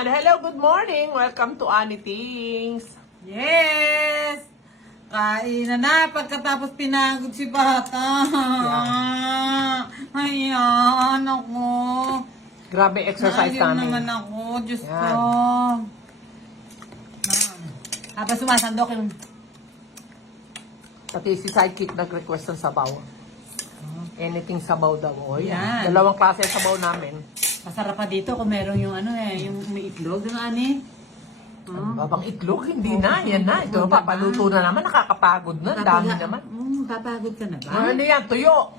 Ayan, hello, good morning. Welcome to Ani Things. Yes! Kainan na pagkatapos pinagod si bata. Ayan, ako. Grabe exercise Naalim namin. naman ako, Diyos Yan. ko. Habang sumasandok yung... Pati si Sidekick nag-request ng sabaw. Anything sabaw daw. O yan. Yan. Dalawang klase ng sabaw namin. Masarap pa dito kung meron yung ano yung may itlog, yung ani. Babang itlog, hindi na. Yan na. Ito, papaluto na naman. Nakakapagod na. Ang dami naman. Papagod ka na ba? Ano yan? Tuyo.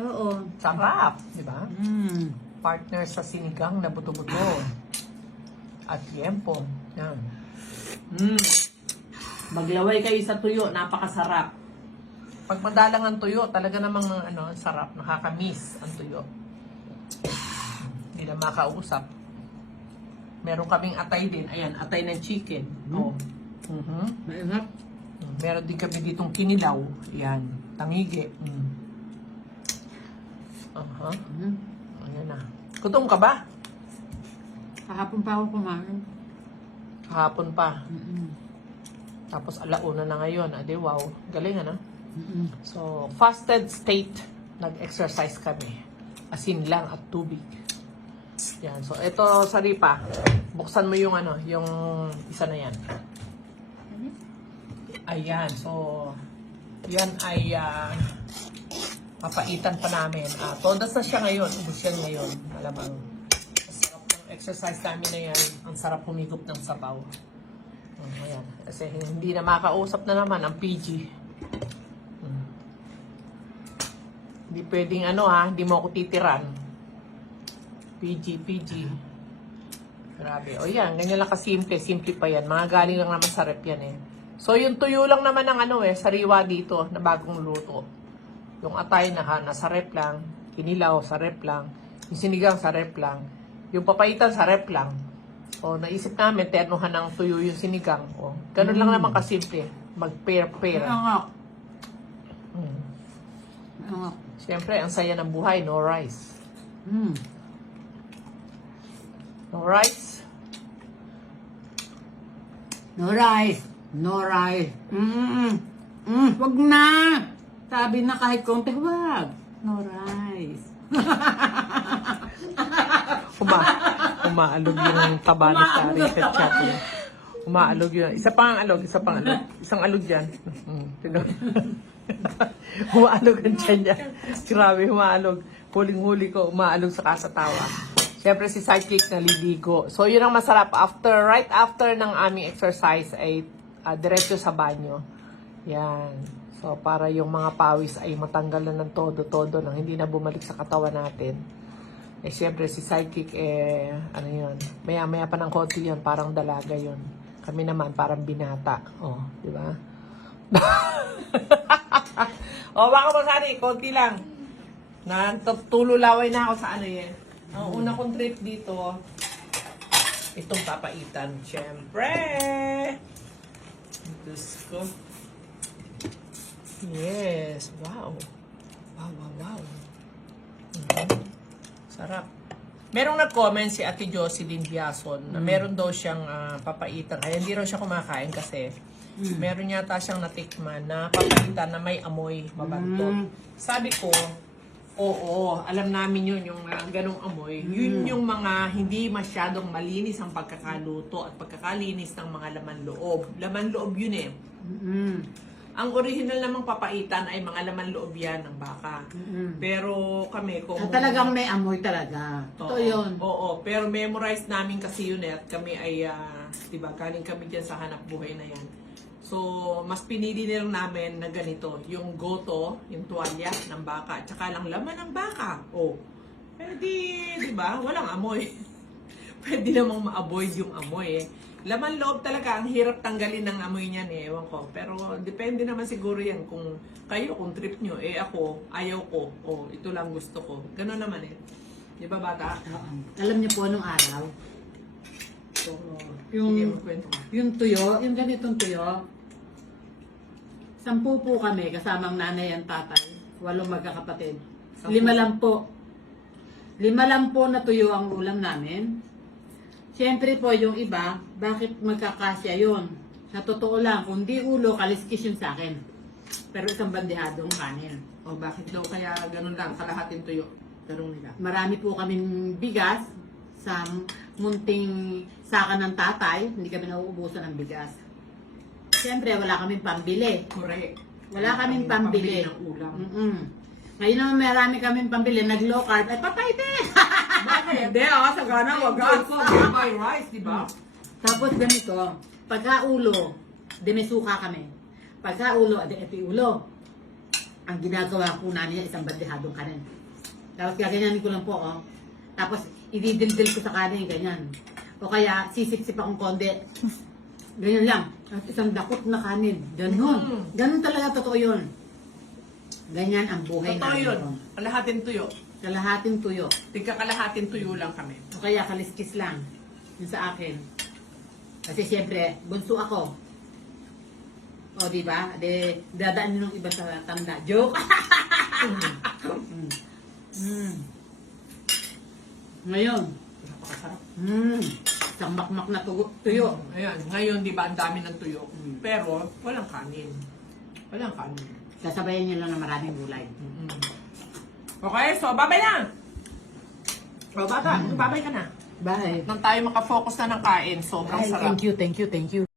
Oo. Sarap. Di ba? Mm. Partner sa sinigang na buto-buto. At liempo. Yan. Maglaway kayo sa tuyo. Napakasarap. Pag madalang ang tuyo, talaga namang ano, sarap. Nakakamiss ang tuyo. Hindi na makausap. Meron kaming atay din. Ayan, atay ng chicken. Oh. Maingat. Meron din kami ditong kinilaw. Ayan, tangige. Ayan na. Gutom ka ba? Kahapon pa ako kumain. Kahapon pa. Tapos alauna na ngayon. Ade, wow. Galing, ano? So, fasted state. Nag-exercise kami. Asin lang at tubig. Yan. So, ito, Saripa. Buksan mo yung ano, yung isa na yan. Ayan. So, yan ay papaitan pa namin. Todas na siya ngayon. Ubus yan ngayon. Malamang. Ang sarap ng exercise namin na yan. Ang sarap humigop ng sabaw. Ayan. Kasi hindi na makausap na naman ang PG. Hindi pwedeng ano hindi mo ako titiran. PG. Grabe. O yan, ganyan lang kasimple. Simple pa yan. Mga galing lang naman sa rep yan eh. So yung tuyo lang naman ng ano sariwa dito na bagong luto. Yung atay na nasa rep lang. Kinilaw sa rep lang. Yung sinigang sa rep lang. Yung papaitan sa rep lang. O naisip namin, ternuhan ng tuyo yung sinigang. O, ganun lang naman kasimple. Mag-pair-pair. Siyempre, ang saya ng buhay, no rice. No rice? No rice. No rice. Wag na. Sabi na kahit konti, wag. No rice. Umaalog yung taba ni Sari sa chat. Umaalog yun. Isa pang alog. Isang alog dyan. Umaalog ang tiyan niya. Grabe, umaalog. Huling-huli ko, umaalog sa kasatawa. Siyempre si Sidekick naliligo. So yun ang masarap. Right after ng aming exercise ay diretso sa banyo. Yan. So para yung mga pawis ay matanggal na ng todo-todo nang hindi na bumalik sa katawan natin. Eh siyempre si Sidekick ano yun, maya-maya pa ng konti yun, parang dalaga yun. Kami naman parang binata. Oh, di ba? Baka mo Sari, konti lang. Tululaway na ako sa ano yan. Ang una kong trip dito, itong papaitan. Siyempre! Diyos ko. Yes. Wow. Wow. Sarap. Merong nag-comment si Ate Jocelyn Biason na meron daw siyang papaitan. Ay, hindi raw siya kumakain kasi meron yata siyang natikman na papaitan na may amoy mabanto. Sabi ko, oo, alam namin yun, yung ganong amoy. Yun yung mga hindi masyadong malinis ang pagkakaluto at pagkakalinis ng mga laman loob. Laman loob yun eh. Ang original namang papaitan ay mga laman loob yan ng baka. Pero kami, kung... Talagang may amoy talaga. Ito yun. Oo, pero memorize namin kasi yun at kami ay, diba, galing kami dyan sa hanap buhay na yan. So, mas pinili nilang namin na ganito, yung goto, yung tuwalya ng baka, at saka lang laman ng baka. Oh, di ba? Walang amoy. Pwede namang ma-avoid yung amoy eh. Laman loob talaga, ang hirap tanggalin ng amoy niyan eh, ewan ko. Pero depende naman siguro yan kung kayo, kung trip nyo, ako, ayaw ko, ito lang gusto ko. Ganon naman eh. Di ba bata? Alam niyo po anong araw? So, yung tuyo, yung ganitong tuyo, 10 po kami, kasamang nanay at tatay. 8 magkakapatid. 5 lang po. 5 lang po na tuyo ang ulam namin. Siyempre po, yung iba, bakit magkakasya yun? Sa totoo lang, kung di ulo, kaliskis yun sa akin. Pero isang bandihadong kanin. O bakit daw kaya ganun lang, kalahating tuyo? Tanong nila. Marami po kaming bigas sa munting saka ng tatay. Hindi kami nauubusan ng bigas. Siyempre, wala kaming pambili. Correct. Wala kaming pambili. ng ulam. Ngayon naman marami kaming pambili. Nag-low carb. Ay, patay din! Bakit? Hindi sagana, Good po, buy rice, di ba? Tapos ganito, pagka ulo, di may suka kami. Pagka ulo, di eti ulo. Ang ginagawa ko namin isang bandihadong kanin. Tapos gaganyanin ko lang po, oh. Tapos ididildil ko sa kanin, ganyan. O kaya sisip-sip akong konti. Ganyan lang. At isang dakot na kanin. Ganon. Ganon talaga, totoo yun. Ganyan ang buhay Totoo namin. yun. Kalahating tuyo. Kalahating tuyo. Tigka kalahating tuyo lang kami. O kaya kaliskis lang. Yun sa akin. Kasi siyempre, bunso ako. O, di ba? De, dadaan nyo ng iba sa tanda. Joke! Ngayon, Napakasarap. isang makmak na tuyo. Ayan, ngayon di ba ang dami ng tuyo. Pero walang kanin. Walang kanin. Sasabayan nyo lang ng maraming gulay. Okay, so babay na! O bata, babay ka na. Bye. Nang tayo makafocus na ng kain, sobrang sarap. Thank you.